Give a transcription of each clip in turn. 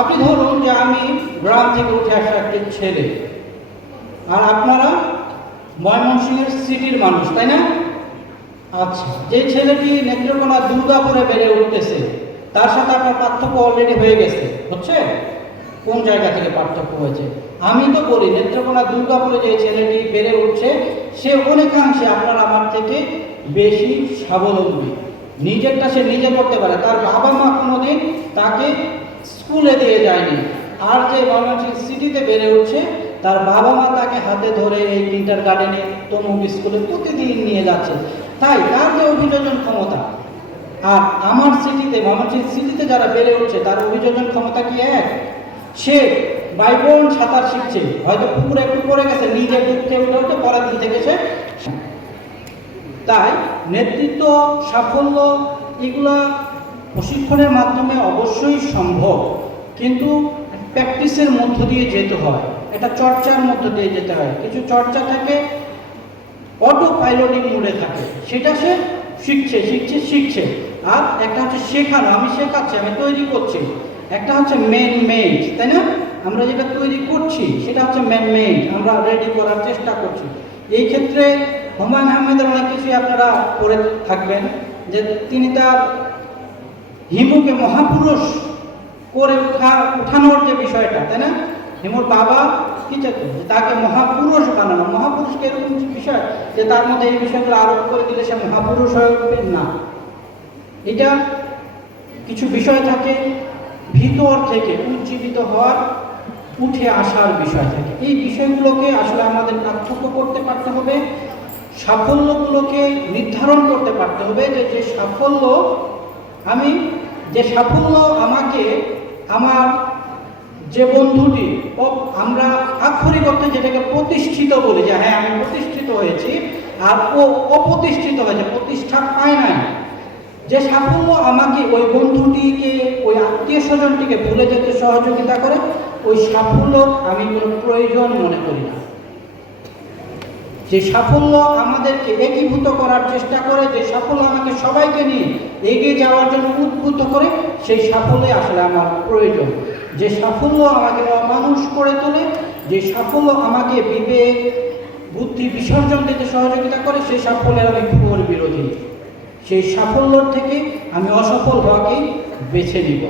আপনি ধরুন যে আমি গ্রাম থেকে উঠে আসা একটি ছেলে, আর আপনারা ময়মনসিংহের সিটির মানুষ, তাই না? আচ্ছা, যে ছেলেটি নেত্রকোনা দুর্গাপুরে বেড়ে উঠতেছে, তার সাথে আপনার পার্থক্য অলরেডি হয়ে গেছে, হচ্ছে? কোন জায়গা থেকে পার্থক্য হয়েছে? আমি তো বলি নেত্রকোনা দুর্গাপুরে যে ছেলেটি বেড়ে উঠছে, সে অনেকাংশে আপনার আমার থেকে বেশি স্বাবলম্বী। নিজেরটা সে নিজে করতে পারে, তার বাবা মা কোনোদিন তাকে স্কুলে দিয়ে যায়নি। আর যে ময়মনসিংহ সিটিতে বেড়ে উঠছে, তার বাবা মা তাকে হাতে ধরে এই কিন্ডার গার্ডেনে তমুক স্কুলে প্রতিদিন নিয়ে যাচ্ছে। তাই তার যে অভিযোজন ক্ষমতা, আর আমার সিটিতে ময়মনসিংহ সিটিতে যারা বেড়ে উঠছে তার অভিযোজন ক্ষমতা কি এক? সে বাইবোন সাঁতার শিখছে, হয়তো পুকুরে একটু পড়ে গেছে, নিজে ডুবতে উঠতে পরের দিন থেকে সে। তাই নেতৃত্ব, সাফল্য এগুলা প্রশিক্ষণের মাধ্যমে অবশ্যই সম্ভব, কিন্তু প্র্যাকটিসের মধ্য দিয়ে যেতে হয়, এটা চর্চার মধ্য দিয়ে যেতে হয়। কিছু চর্চা থাকে অটো পাইলটিং মোডে থাকে, সেটা সে শিখছে শিখছে শিখছে। আর একটা হচ্ছে শেখানো, আমি শেখাচ্ছি, আমি তৈরি করছি। একটা হচ্ছে ম্যান মেড, তাই না? আমরা যেটা তৈরি করছি সেটা হচ্ছে ম্যান মেড, আমরা রেডি করার চেষ্টা করছি। এই ক্ষেত্রে হুমায়ুন আহমেদের অনেক কিছুই আপনারা পড়ে থাকবেন, যে তিনি তার হিমুকে মহাপুরুষ করে উঠানোর যে বিষয়টা, তাই না? হিমুর বাবা কি চাইতো, তাকে মহাপুরুষ বানানো। মহাপুরুষকে এরকম বিষয় যে তার মধ্যে এই বিষয়গুলো আরোপ করে দিলে সে মহাপুরুষ হয়ে উঠবে না। এটা কিছু বিষয় থাকে ভিতর থেকে উজ্জীবিত হওয়ার, উঠে আসার বিষয় থাকে। এই বিষয়গুলোকে আসলে আমাদের পার্থক্য করতে পারতে হবে, সাফল্যগুলোকে নির্ধারণ করতে পারতে হবে। যে সাফল্য আমাকে আমার যে বন্ধুটি, আমরা আক্ষরিক অর্থে যেটাকে প্রতিষ্ঠিত বলি, যে হ্যাঁ আমি প্রতিষ্ঠিত হয়েছি, আর ও অপ্রতিষ্ঠিত হয়েছে, প্রতিষ্ঠা পায় নাই। যে সাফল্য আমাকে ওই বন্ধুটিকে, ওই আত্মীয় স্বজনটিকে ভুলে যেতে সহযোগিতা করে, ওই সাফল্য আমি কোনো প্রয়োজন মনে করি না। যে সাফল্য আমাদেরকে একীভূত করার চেষ্টা করে, যে সাফল্য আমাকে সবাইকে নিয়ে এগিয়ে যাওয়ার জন্য উদ্বুদ্ধ করে, সেই সাফল্যে আসলে আমার প্রয়োজন। যে সাফল্য আমাকে অমানুষ করে তোলে, যে সাফল্য আমাকে বিবেক বুদ্ধি বিসর্জন দিতে সহযোগিতা করে, সেই সাফল্যের আমি ঘোর বিরোধী। সেই সাফল্যর থেকে আমি অসফল হওয়াকেই বেছে নিব।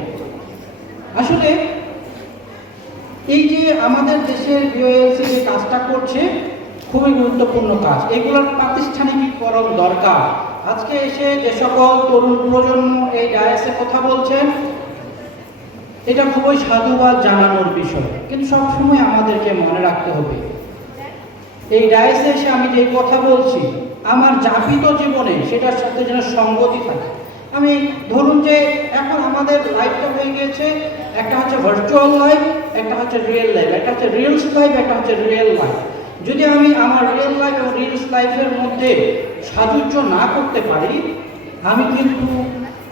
আসলে এই যে আমাদের দেশের বিওএলসি যে কাজটা করছে, খুবই গুরুত্বপূর্ণ কাজ। এগুলোর প্রাতিষ্ঠানিকীকরণ দরকার। আজকে এসে যে সকল তরুণ প্রজন্ম এই ডায়াসে কথা বলছেন, এটা খুবই সাধুবাদ জানানোর বিষয়, কিন্তু সবসময় আমাদেরকে মনে রাখতে হবে, এই ডায়াসে এসে আমি যে কথা বলছি আমার যাপিত জীবনে সেটার সাথে যেন সঙ্গতি থাকে। আমি ধরুন যে এখন আমাদের লাইফটা হয়ে গিয়েছে, একটা হচ্ছে ভার্চুয়াল লাইফ, একটা হচ্ছে রিয়েল লাইফ, একটা হচ্ছে রিলস লাইফ, একটা হচ্ছে রিয়েল লাইফ। যদি আমি আমার রিয়েল লাইফ এবং রিলস লাইফের মধ্যে সাযুজ্য না করতে পারি, আমি কিন্তু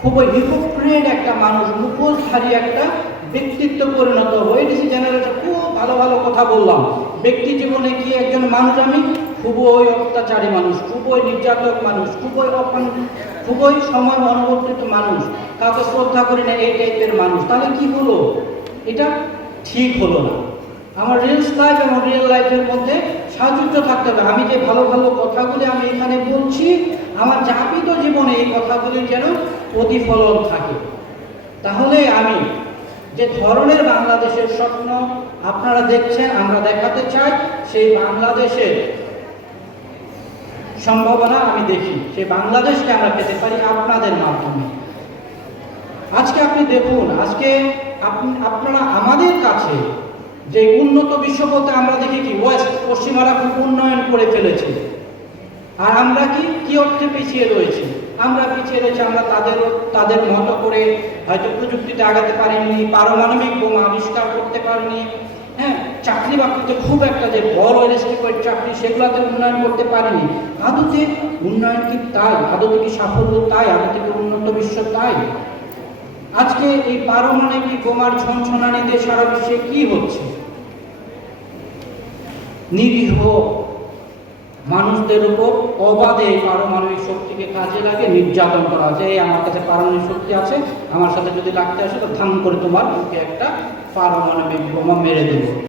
খুবই হিপোক্রেট একটা মানুষ, মুখোশধারী একটা ব্যক্তিত্ব পরিণত হবো। এডিসি জেনারেশন খুব ভালো ভালো কথা বললাম, ব্যক্তি জীবনে গিয়ে একজন মানুষ আমি খুবই অত্যাচারী মানুষ, খুবই নির্যাতক মানুষ, খুবই সময় অনুবর্তিত মানুষ, কাউকে শ্রদ্ধা করি না, এই টাইপের মানুষ। তাহলে কি হলো? এটা ঠিক হলো না। আমার রিলস লাইফ এবং রিয়েল লাইফের মধ্যে সাযুজ্য থাকতে হবে। আমি যে ভালো ভালো কথাগুলি আমি এখানে বলছি, আমার যাপিত জীবনে এই কথাগুলির যেন প্রতিফলন থাকে। তাহলে আমি যে ধরনের বাংলাদেশের স্বপ্ন আপনারা দেখছেন, আমরা দেখাতে চাই, সেই বাংলাদেশের সম্ভাবনা আমি দেখি, সেই বাংলাদেশকে আমরা পেতে পারি আপনাদের মাধ্যমে। আজকে আপনি দেখুন, আজকে আপনারা আমাদের কাছে যে উন্নত বিশ্ব বলতে আমরা দেখি কি ওয়েস্ট, পশ্চিমারা খুব উন্নয়ন করে ফেলেছে, আর আমরা কি অর্থে পিছিয়ে রয়েছি? আমরা পিছিয়ে রয়েছি, আমরা তাদের মতো করে হয়তো প্রযুক্তিতে আগাতে পারিনি, পারমাণবিক বোমা আবিষ্কার করতে পারিনি, হ্যাঁ, চাকরি বাকরিতে খুব একটা যে বড় রেস্ট্রিক্টেড চাকরি সেগুলোতে উন্নয়ন করতে পারিনি। আদতে উন্নয়ন কি তাই? আদতে কি সাফল্য তাই? আদতে কি উন্নত বিশ্ব তাই? আজকে এই পারমাণবিক বোমার ঝনঝনানিতে সারা বিশ্বে কি হচ্ছে? নিরীহ মানুষদের উপর অবাধে এই পারমাণবিক শক্তিকে কাজে লাগে নির্যাতন করা হচ্ছে। এই আমার কাছে পারমাণবিক শক্তি আছে, আমার সাথে যদি লাগতে আসে তো ধাম করে তোমার মুখে একটা পারমাণবিক বোমা মেরে দেবো।